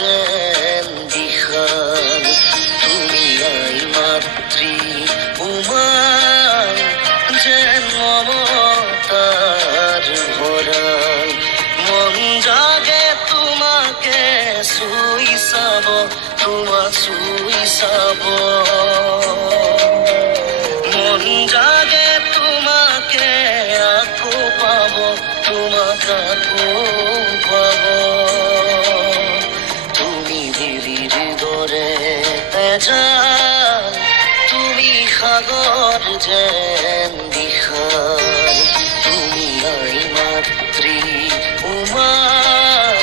যেন বিহার, তুমি আই মাতৃ উমার, যেন মমতার ভরাল। মন জাগে তোমাকে ছুই চাব, তোমাক ছুই চাব। মন জাগে তোমাকে আকৌ পাব, তোমাক আকৌ পাব। তুমি বেলিৰ দৰে তেজাল, তুমি সাগৰ যেন বিশাল, তুমি আই মাতৃ উমাৰ,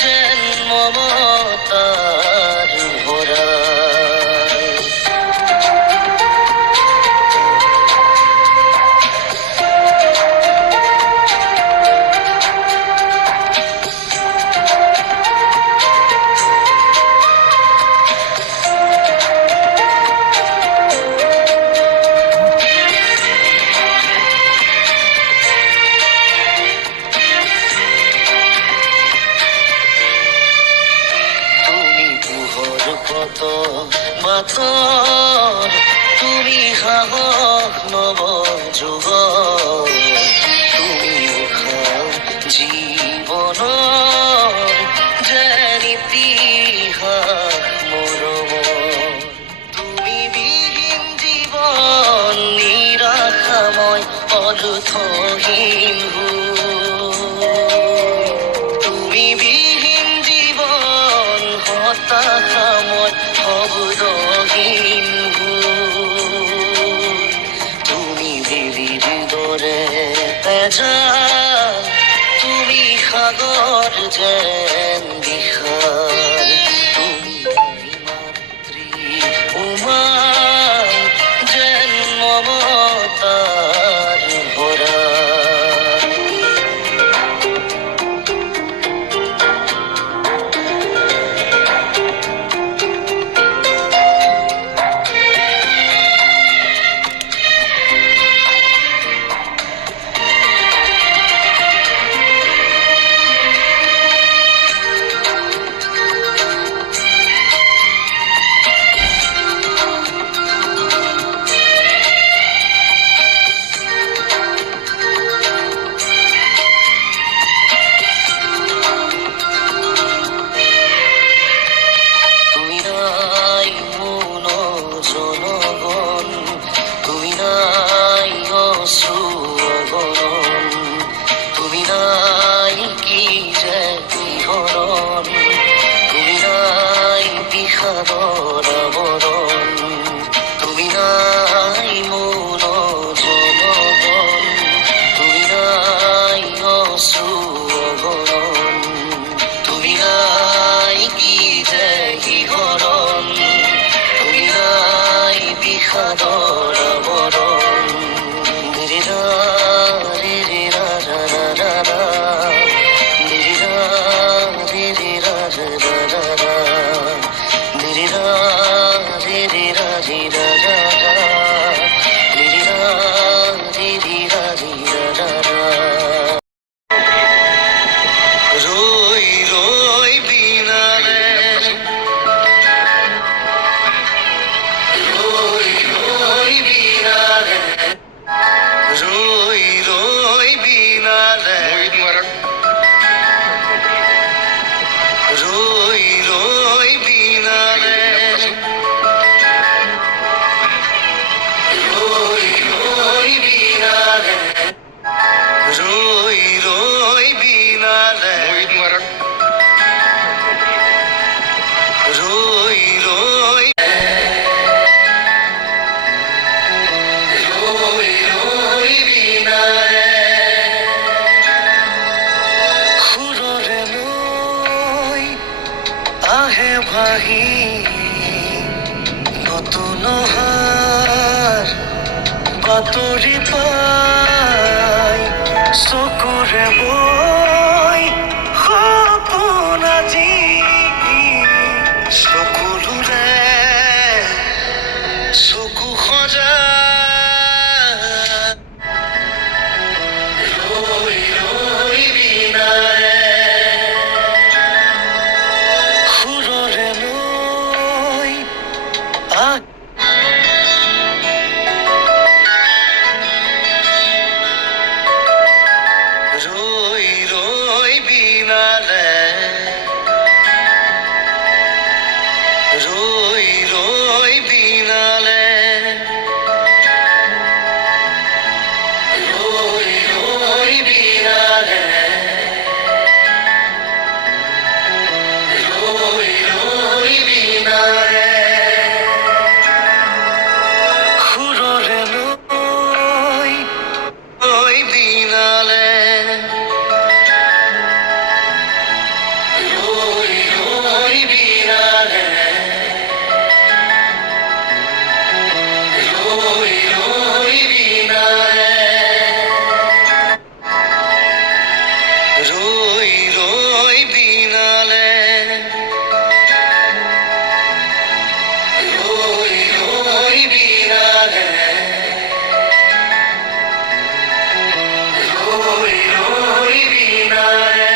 যেন মমতাৰ ভৰাল। কত বাতৰ, তুমি সাহস নৱ যুগ, তুমি উশাহ জীৱনৰ যেন ইতিহাস মৰমৰ। তুমি বিহীন জীৱন নিৰাশাময় অৰ্থহীন, তুমি বিহীন জীৱন হতাশাময় শব্দহীন। তুমি বেলিৰ দৰে তেজাল, তুমি সাগৰ যেন বিশাল, তুমি আই মাতৃ উমাৰ, যেন মমতাৰ ভৰাল। তুমি নাই কি যে বিহৰণ, তুমি নাই বিষাদৰ আৱৰণ, তুমি নাই মৌন জনগণ, তুমি নাই অশ্ৰু অগৰণ, তুমি নাই কি যে শিহৰণ, তুমি নাই বিষাদৰ আৱৰণ। রই রই বিনালে, রই রই বিনালে, রই রই বিনালে, রই রই বিনালে, রই রই বিনালে, রই রই বিনালে, রই রই রই রই বিনালে। সুৰৰে লৈ আহে ভাহি নতুন অহাৰ বাতৰি পাই, চকুৰে বৈ সপোন আজি সকলোৰে চকু সজা। রই রই বিনালে, বিনারে খুররে নই ওই বিনালে রই রই বিনালে রই রই বিনালে রই রই বিনালে রই রই বিনালে রই রই বিনালে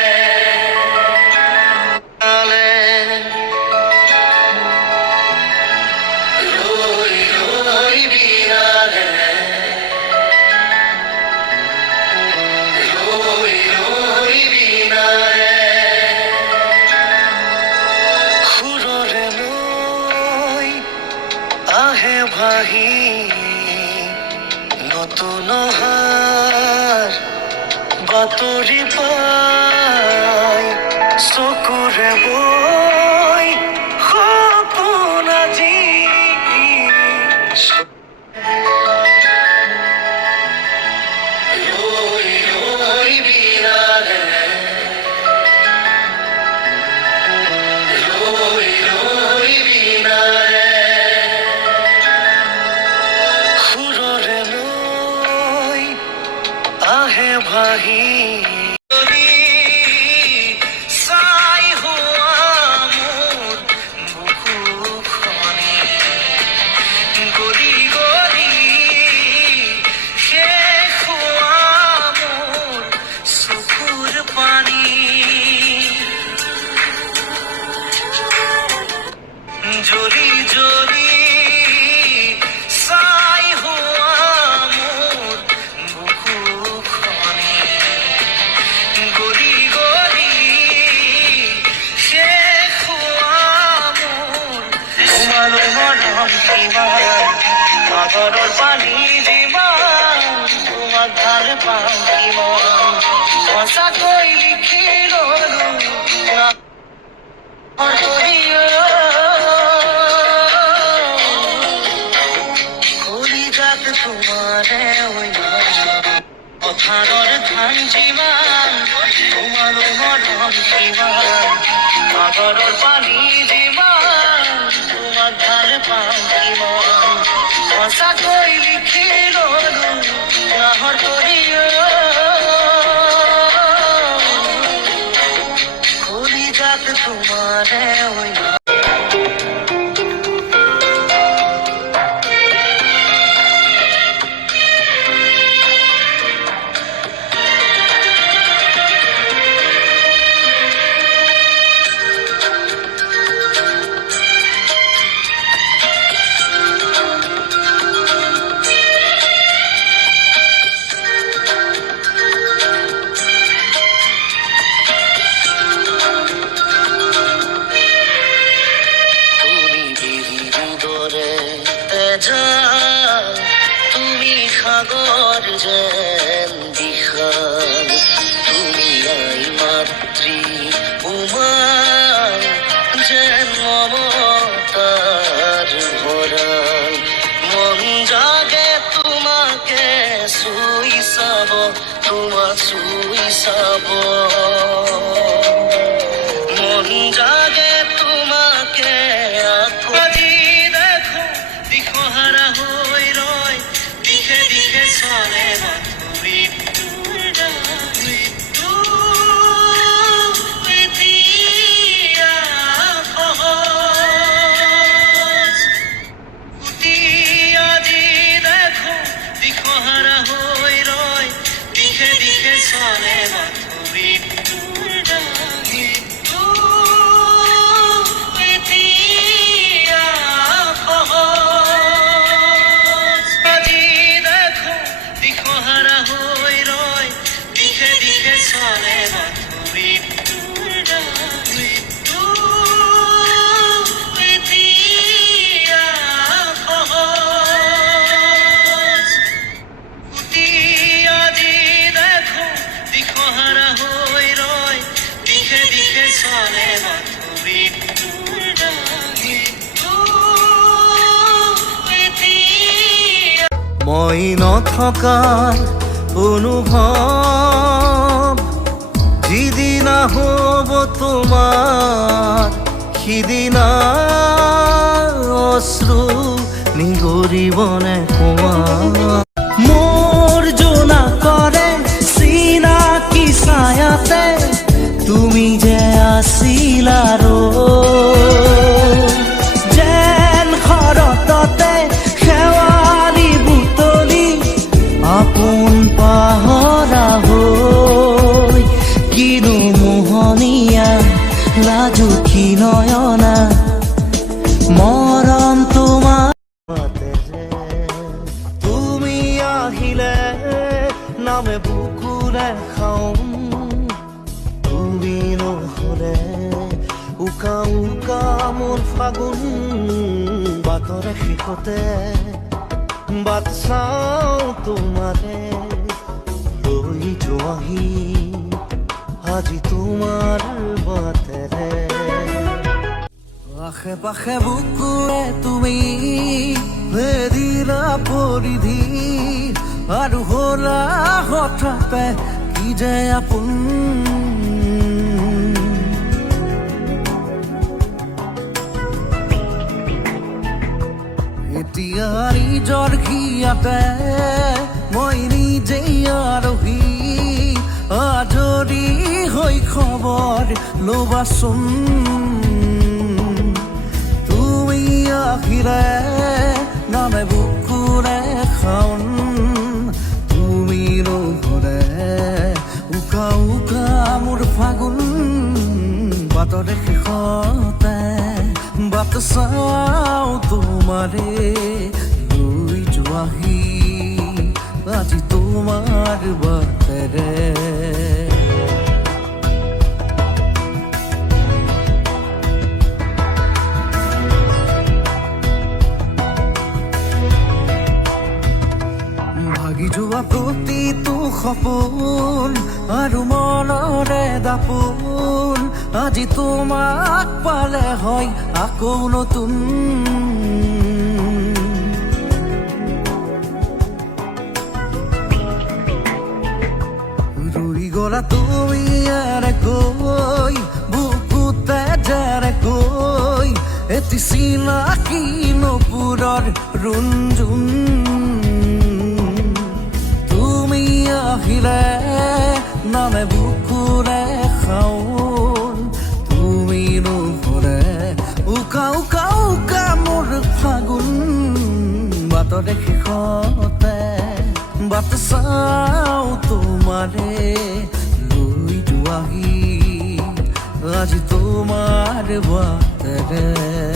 রই রই বিনালে রই রই বিনালে খুররে নই আহে ভাহি নতুন হার বাতৰি পাই চকুৰে বৈ সপোন আজি ৰৈ ৰৈ বিনালে ৰৈ ৰৈ বিনালে খুৰৰে নৈ আহে ভাহি চাই হোৱা মোৰ বুকুখনি গলি গলি শেষ হোৱা মোৰ চকুৰ পানী জ্বলি জ্বলি চাই হোৱা মোৰ বুকুখনি গলি গলি শেষ হোৱা মোৰ তোমালৈ মৰম কিমান সাগৰৰ পানী যিমান তোমাক ভাল পাওঁ কিমান সঁচাকৈ লিখি ললো কলিজাত তোমাৰে পথাৰৰ ধান যিমান তোমালৈ মৰম কিমান সাগৰৰ পানী যিমান তোমাক ভাল পাওঁ কিমান সঁচাকৈ লিখি ললো নাহৰ কলিজাত তোমাৰে তুমি সাগর যেন দিশাল তুমি আই মাতৃ উমান যেন মমতার ভরাল মন জাগে তোমাকে চুই চাব তোমাক চুই চাব মন জাগে তোমাকে আজি দেখো দিশহারা হৈ ৰয় দিশে দিশে চলে মৃত্যুৰ মৃত্যু এতিয়া সহজ উটি আজি দেখো দিশহাৰা হৈ ৰয় দিশে দিশে চলে মৃত্যুৰ মৃত্যু মই নথকাৰ অনুভৱ যিদিনা হ'ব তোমাৰ সিদিনা অশ্ৰু নিগৰিবনে কোৱা মোৰ জোনা কৰে চিনাকি ছায়াতে তুমি যে আছিলা যেন শৰততে শেৱালি বুটলি আপোন পাহৰা হৈ কিনো মোহনীয়া লাজুকী নয়না মৰম তোমাৰ তুমি আহিলে নামে বুকুৰে খাওঁ তুমি নহ'লে উকা উকা মোৰ ফাগুন বাটৰে শেষতে বাট চাওঁ তোমাৰে লৈ যোৱাহি আজি তোমাৰ বাটেৰে আশে পাশে বুকুৰে তুমি ভেদিলা পৰিধি আৰু হলা হঠাতে কি যে আপোন এতিয়া নিজৰ ঘিয়াতে মই নিজেই আৰহী আজৰি হৈ খবৰ ল'বাচোন তুমি আহিলে নামে বুকুৰে খাওন তুমি নহ'লে উকা উকা মোৰ ফাগুন বাটৰে শেষতে বাট চাওঁ তোমাৰে লৈ যোৱাহি আজি তোমাৰ বাটেৰে ভাগি যোৱা প্ৰতিটো সপোন আৰু মনৰে দাপোন আজি তোমাক পালে হয় আকৌ নতুন ৰৈ গলা তুমি কৈ বুকুতে কৈ এটি চিনাকি নপুৰৰ ৰুণজুন তুমি আহিলে নামে বুকুৰে খাওন তুমি নহ'লে উকা উকা উকা মোৰ ফাগুন বাটৰে শেষতে বাট চাওঁ তোমাৰে লৈ যোৱাহি আজি তোমাৰ বাটেৰে